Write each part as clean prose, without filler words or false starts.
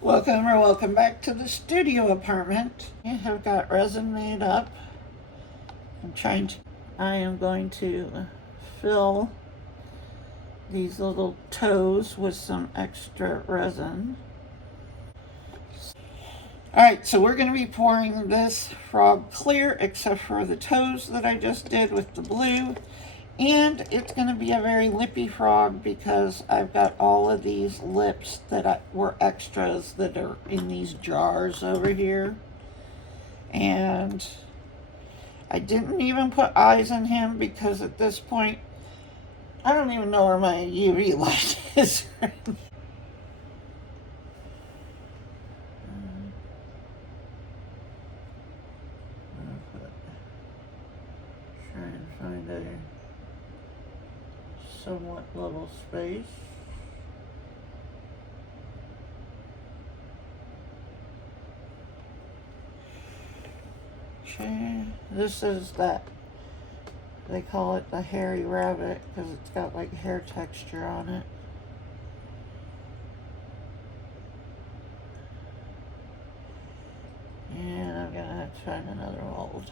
Welcome back to the studio apartment. I have got resin made up. I am going to fill these little toes with some extra resin. Alright, so we're going to be pouring this frog clear except for the toes that I just did with the blue. And it's going to be a very lippy frog because I've got all of these lips that were extras that are in these jars over here. And I didn't even put eyes in him because at this point, I don't even know where my UV light is. Try and find a somewhat level space. Okay, this is that, they call it the hairy rabbit because it's got like hair texture on it. And I'm gonna have to find another mold.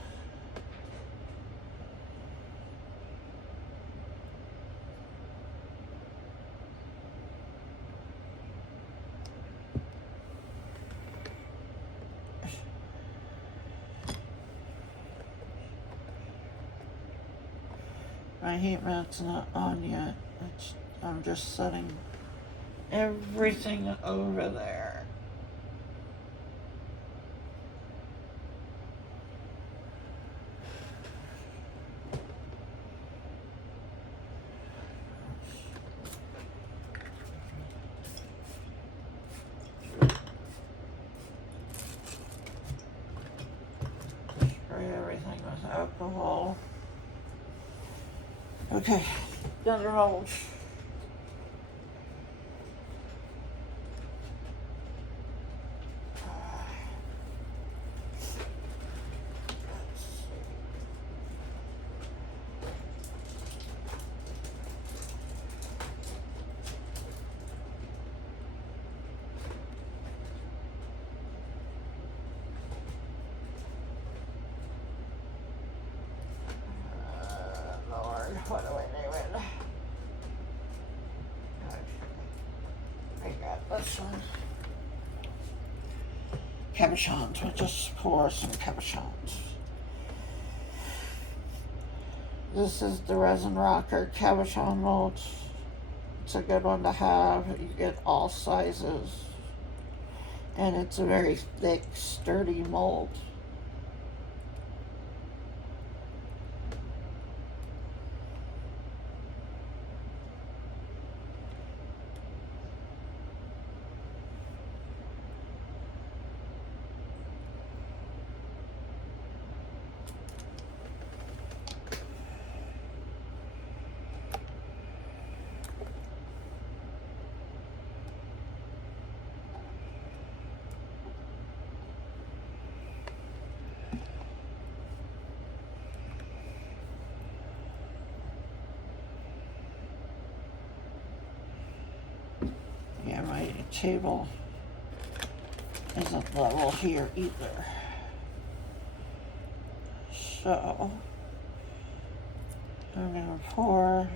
My heat mat's not on yet. I'm just setting everything over there. Spray everything with alcohol. Okay, another mold. Lord, what do I do with? I got this one. Cabochons. We'll just pour some cabochons. This is the Resin Rocker cabochon mold. It's a good one to have. You get all sizes. And it's a very thick, sturdy mold. Yeah, my table isn't level here either. So, I'm going to pour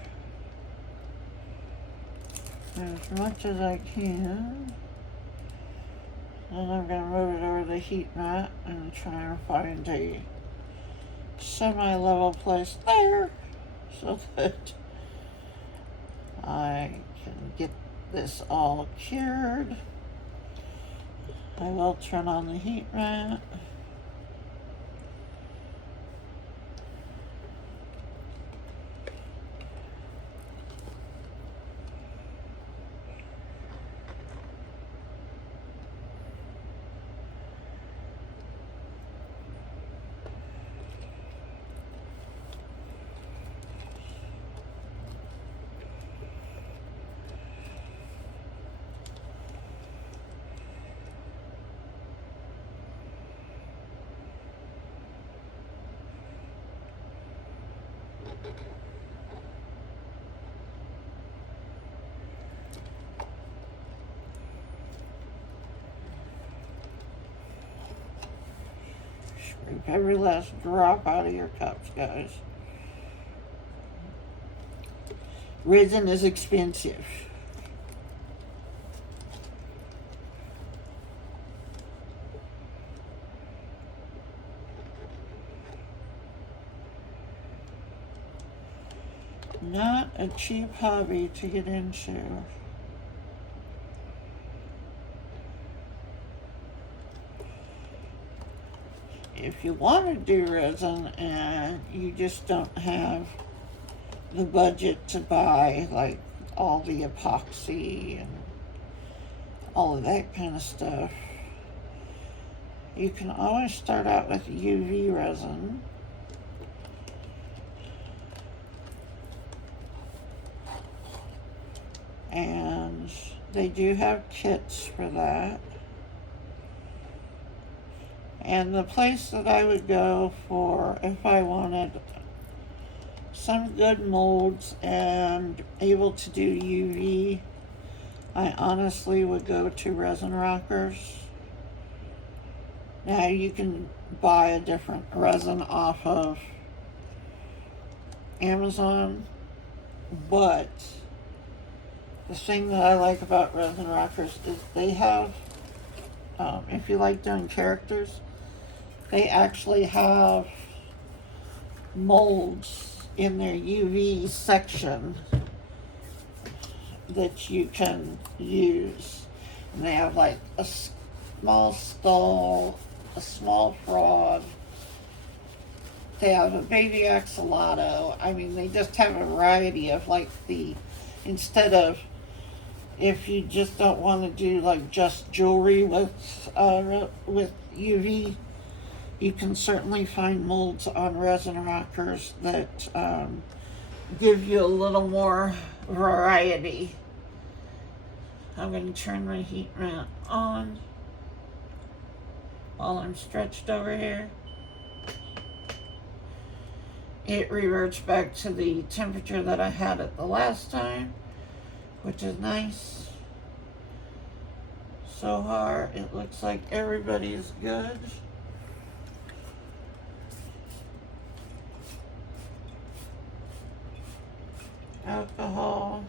as much as I can. Then I'm going to move it over the heat mat and try and find a semi-level place there so that I can get this all cured. I will turn on the heat mat. Scrape every last drop out of your cups, guys. Resin is expensive. Not a cheap hobby to get into. If you want to do resin and you just don't have the budget to buy like all the epoxy and all of that kind of stuff, you can always start out with UV resin. And they do have kits for that. And the place that I would go for if I wanted some good molds and able to do UV, I honestly would go to Resin Rockers. Now you can buy a different resin off of Amazon, but the thing that I like about Resin Rockers is they have, if you like doing characters, they actually have molds in their UV section that you can use. And they have like a small skull, a small frog. They have a baby axolotl. I mean, they just have a variety of like instead of, if you just don't want to do like just jewelry with UV, you can certainly find molds on Resin Rockers that give you a little more variety. I'm going to turn my heat mat on while I'm stretched over here. It reverts back to the temperature that I had it the last time, which is nice. So far, it looks like everybody's good. Alcohol.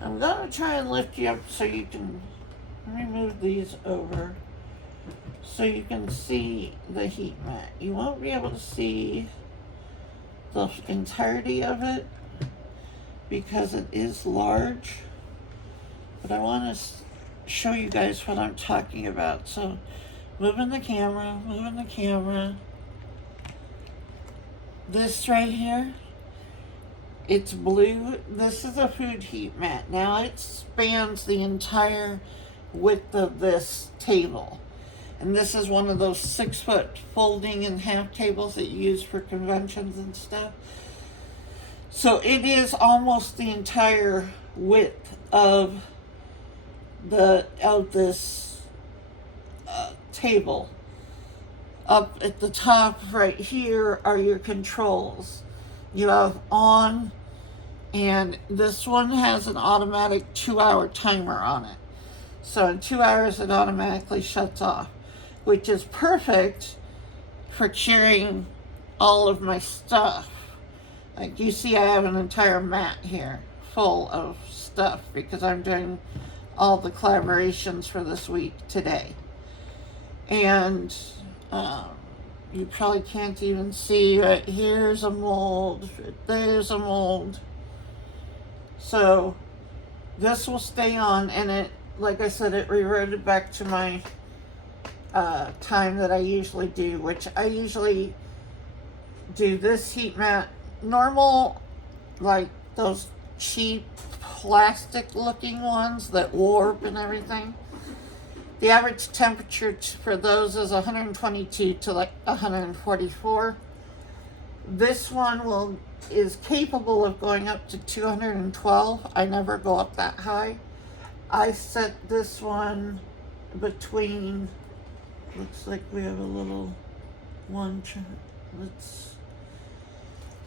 I'm going to try and lift you up so you can remove these over so you can see the heat mat. You won't be able to see the entirety of it because it is large, but I want to show you guys what I'm talking about. So moving the camera. This right here, it's blue. This is a food heat mat. Now it spans the entire width of this table. And this is one of those 6-foot folding in half tables that you use for conventions and stuff. So it is almost the entire width of this table. Up at the top right here are your controls. You have on, and this one has an automatic 2-hour timer on it. So in 2 hours it automatically shuts off, which is perfect for carrying all of my stuff. Like you see, I have an entire mat here full of stuff because I'm doing all the collaborations for this week today. And you probably can't even see, right here's a mold, there's a mold. So this will stay on, and it, like I said, it reverted back to my time that I usually do, which I usually do this heat mat normal, like those cheap plastic looking ones that warp and everything. The average temperature for those is 122 to like 144. This one is capable of going up to 212. I never go up that high. I set this one between, looks like we have a little one.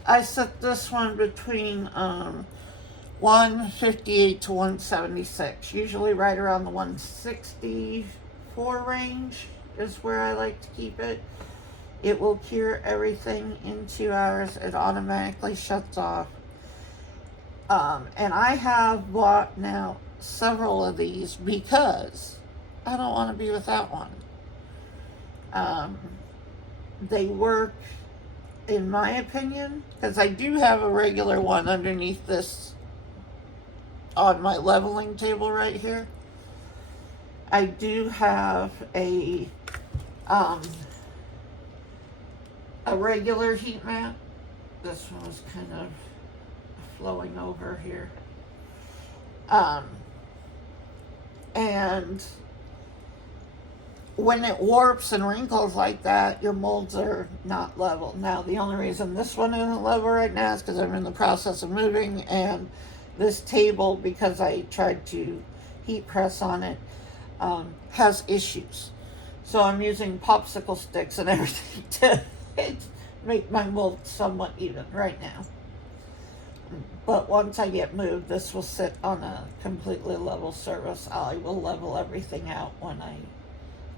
I set this one between 158 to 176, usually right around the 164 range is where I like to keep it. It will cure everything in 2 hours. It automatically shuts off. And I have bought now several of these because I don't want to be without one. They work, in my opinion, because I do have a regular one underneath this on my leveling table right here. I do have a regular heat mat. This one is kind of flowing over here. And when it warps and wrinkles like that, your molds are not level. Now, the only reason this one isn't level right now is because I'm in the process of moving, and this table, because I tried to heat press on it, has issues. So I'm using popsicle sticks and everything to make my mold somewhat even right now. But once I get moved, this will sit on a completely level surface. I will level everything out when I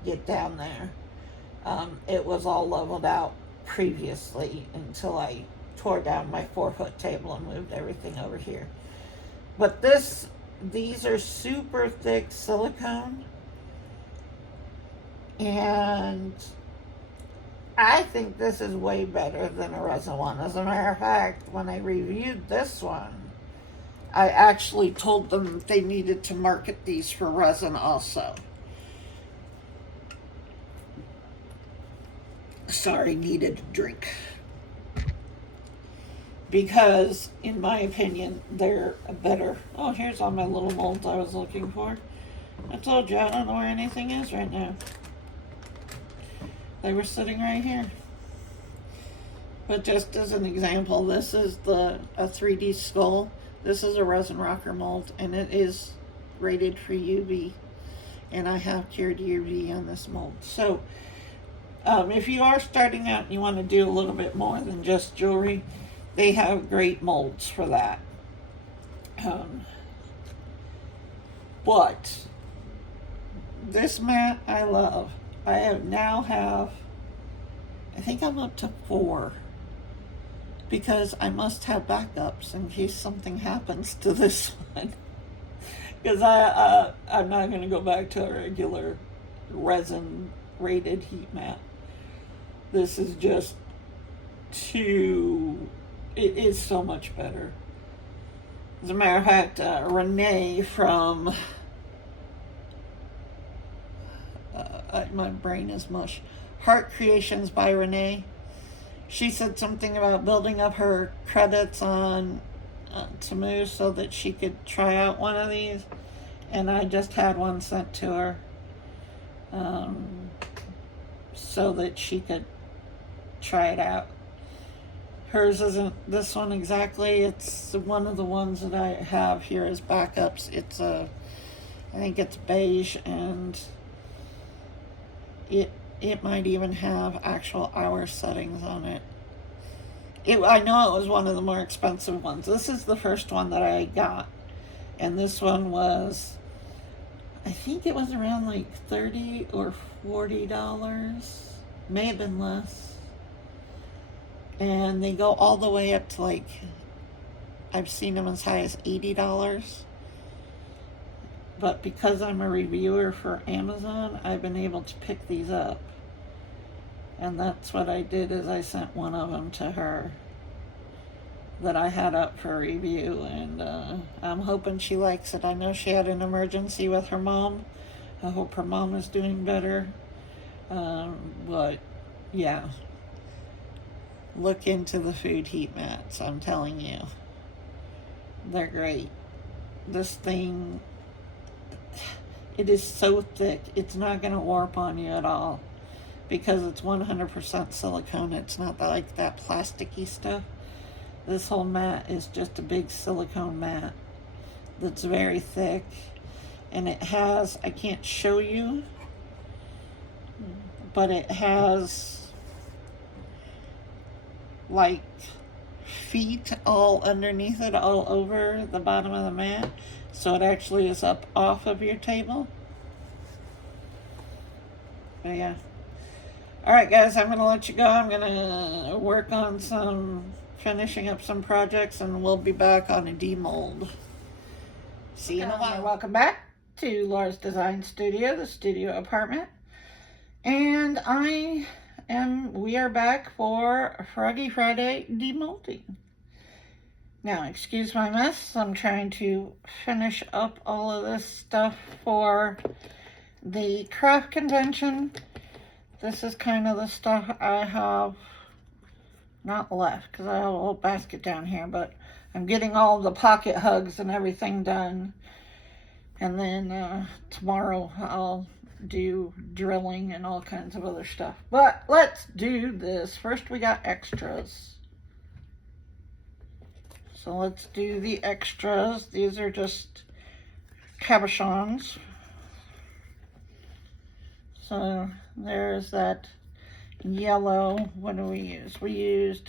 get down there. It was all leveled out previously until I tore down my 4-foot table and moved everything over here. But these are super thick silicone, and I think this is way better than a resin one. As a matter of fact, when I reviewed this one, I actually told them they needed to market these for resin also. Sorry, needed a drink. Because, in my opinion, they're better. Oh, here's all my little molds I was looking for. I told you, I don't know where anything is right now. They were sitting right here. But just as an example, this is a 3D skull. This is a resin rocker mold, and it is rated for UV. And I have cured UV on this mold. So, if you are starting out and you want to do a little bit more than just jewelry, they have great molds for that. But this mat I love. I now have, I think I'm up to 4, because I must have backups in case something happens to this one. Because I'm not going to go back to a regular resin rated heat mat. This is just it is so much better. As a matter of fact, Renee from, my brain is mush, Heart Creations by Renee, she said something about building up her credits on Temu so that she could try out one of these, and I just had one sent to her so that she could try it out. Hers isn't this one exactly. It's one of the ones that I have here as backups. It's I think it's beige, and it might even have actual hour settings on it. I know it was one of the more expensive ones. This is the first one that I got, and this one was, I think it was around like $30 or $40. May have been less. And they go all the way up to, like, I've seen them as high as $80. But because I'm a reviewer for Amazon, I've been able to pick these up. And that's what I did, is I sent one of them to her that I had up for review. And I'm hoping she likes it. I know she had an emergency with her mom. I hope her mom is doing better. But, yeah. Look into the food heat mats, I'm telling you. They're great. This thing, it is so thick, it's not going to warp on you at all. Because it's 100% silicone, it's not like that plasticky stuff. This whole mat is just a big silicone mat that's very thick. And it has, I can't show you, but it has like feet all underneath it, all over the bottom of the mat, so it actually is up off of your table. But yeah, Alright guys, I'm going to let you go. I'm going to work on finishing up some projects, and we'll be back on a demold. See you in a while. Welcome back to Laura's Design Studio, the studio apartment. And we are back for Froggy Friday demolding. Now, excuse my mess. I'm trying to finish up all of this stuff for the craft convention. This is kind of the stuff I have not left, because I have a little basket down here, but I'm getting all the pocket hugs and everything done. And then tomorrow I'll do drilling and all kinds of other stuff. But let's do this. First we got extras. So let's do the extras. These are just cabochons. So there's that yellow. What do we use? We used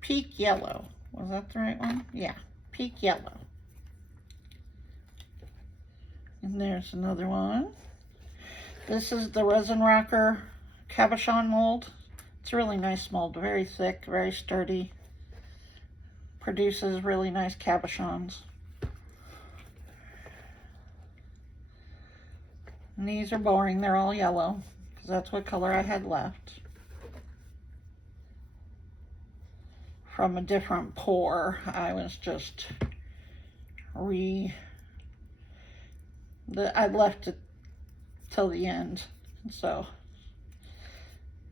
Peak Yellow. Was that the right one? Yeah, Peak Yellow. And there's another one. This is the Resin Rocker cabochon mold. It's a really nice mold, very thick, very sturdy. Produces really nice cabochons. And these are boring, they're all yellow, because that's what color I had left from a different pour. I was just I left it till the end, so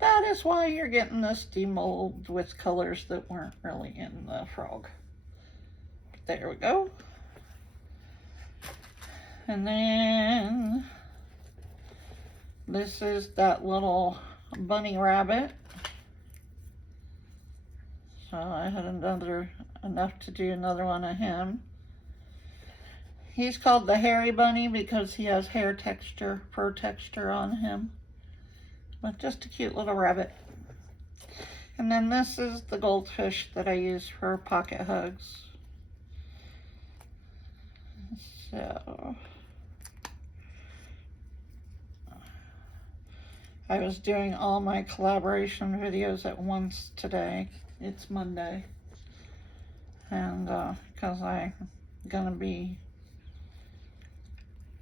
that is why you're getting this demold with colors that weren't really in the frog. There we go. And then this is that little bunny rabbit. So I had enough to do another one of him. He's called the hairy bunny because he has hair texture, fur texture on him. But just a cute little rabbit. And then this is the goldfish that I use for pocket hugs. So I was doing all my collaboration videos at once today. It's Monday. And because I'm gonna be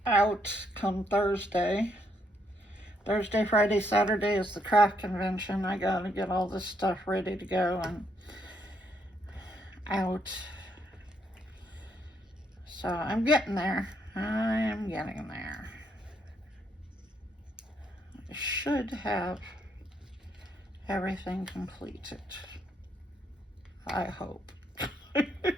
out come Thursday. Thursday, Friday, Saturday is the craft convention. I gotta get all this stuff ready to go and out. So I'm getting there. I am getting there. I should have everything completed. I hope. If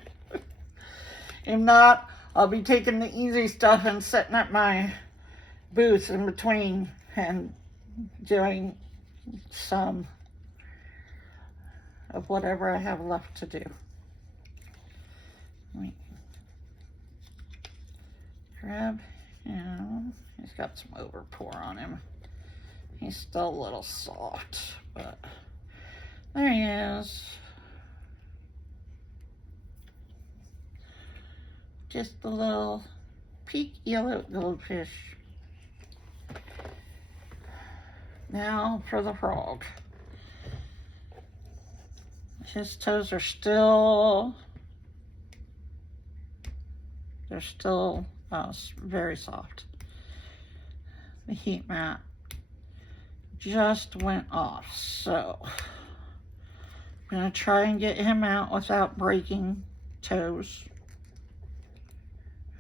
not, I'll be taking the easy stuff and setting up my booth in between and doing some of whatever I have left to do. Let me grab him. He's got some overpour on him. He's still a little soft, but there he is. Just a little Peak Yellow goldfish. Now for the frog. His toes are still, they're still very soft. The heat mat just went off, so I'm gonna try and get him out without breaking toes.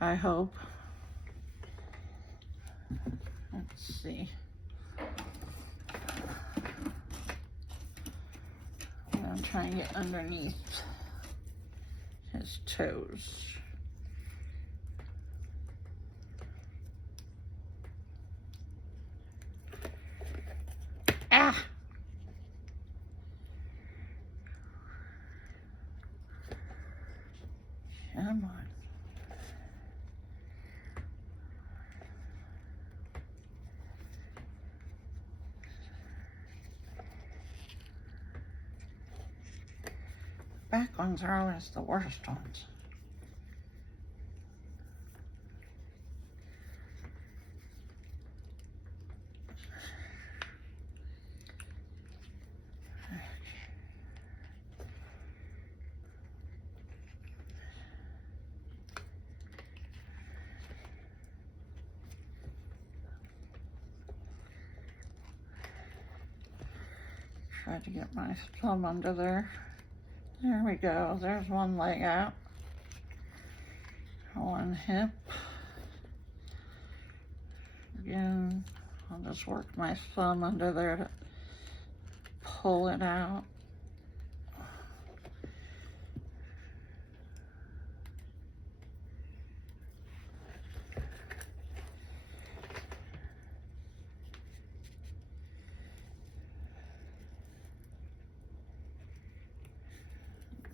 I hope. Let's see. I'm gonna try and get underneath his toes. Ah! Come on. Back ones are always the worst ones. Try to get my thumb under there. There we go. There's one leg out. One hip. Again, I'll just work my thumb under there to pull it out.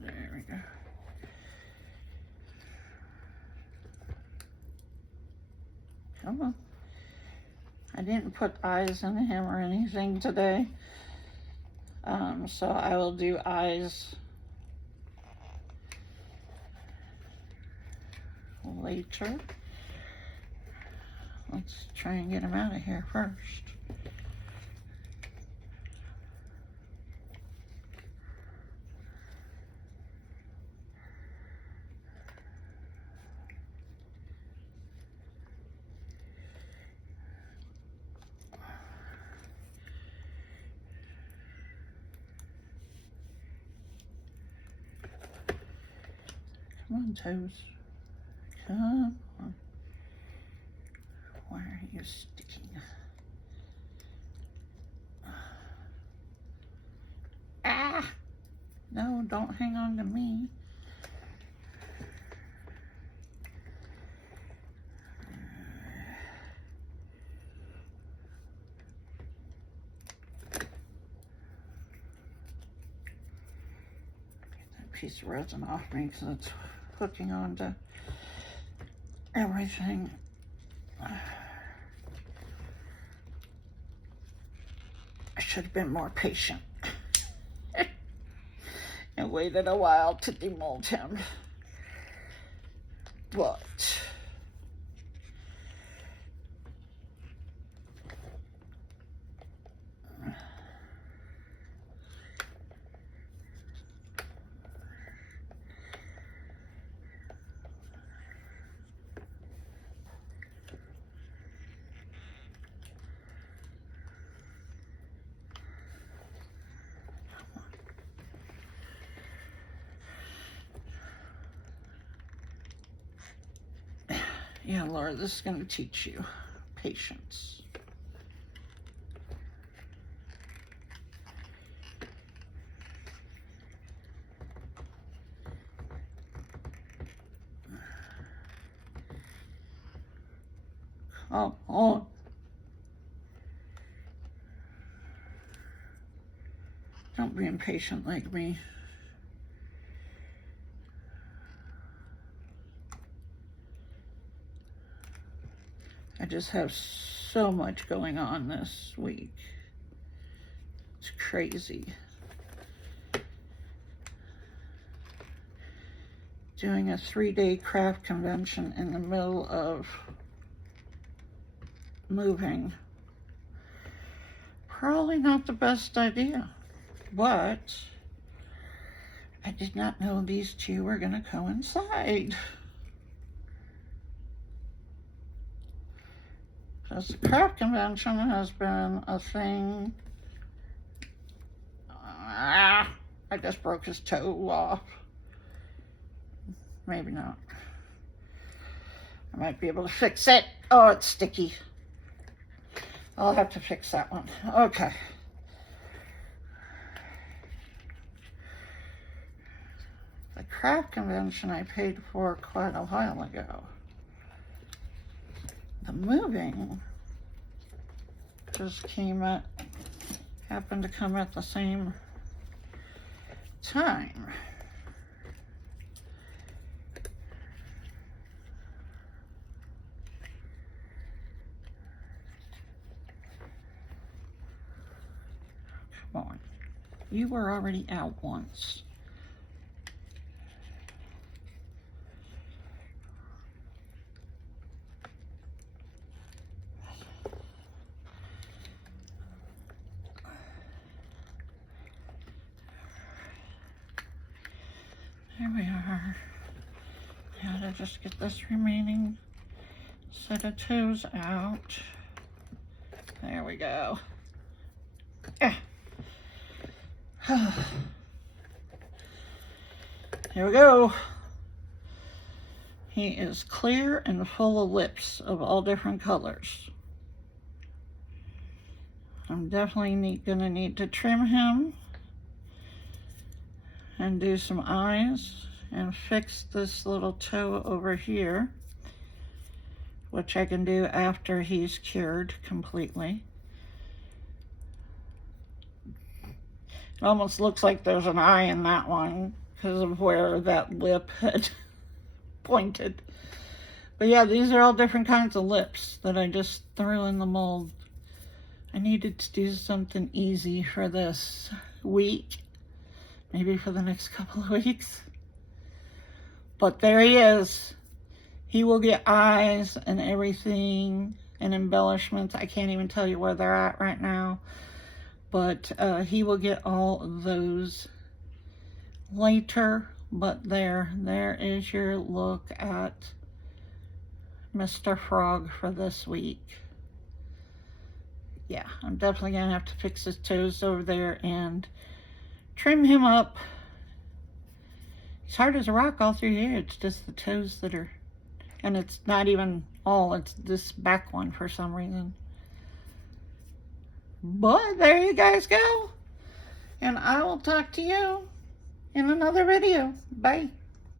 There we go. Come on. I didn't put eyes in him or anything today. So I will do eyes later. Let's try and get him out of here first. Come on, toes. Come on. Why are you sticking? Ah! No, don't hang on to me. Get that piece of resin off me because it's hooking onto everything. I should have been more patient and waited a while to demold him. But yeah, Laura, this is going to teach you patience. Come on. Don't be impatient like me. I just have so much going on this week. It's crazy. Doing a 3-day craft convention in the middle of moving. Probably not the best idea, but I did not know these two were going to coincide. Because the craft convention has been a thing. I just broke his toe off. Maybe not. I might be able to fix it. Oh, it's sticky. I'll have to fix that one. Okay. The craft convention I paid for quite a while ago. The moving just happened to come at the same time. Come on. You were already out once. There we are. Now to just get this remaining set of toes out. There we go. Here we go. He is clear and full of lips of all different colors. I'm definitely gonna need to trim him and do some eyes and fix this little toe over here, which I can do after he's cured completely. It almost looks like there's an eye in that one because of where that lip had pointed. But yeah, these are all different kinds of lips that I just threw in the mold. I needed to do something easy for this week, maybe for the next couple of weeks. But there he is. He will get eyes and everything and embellishments. I can't even tell you where they're at right now. But he will get all of those later. But there is your look at Mr. Frog for this week. Yeah, I'm definitely gonna have to fix his toes over there and trim him up. He's hard as a rock all through here. It's just the toes that are, and it's not even all, it's this back one for some reason. But there you guys go. And I will talk to you in another video. Bye.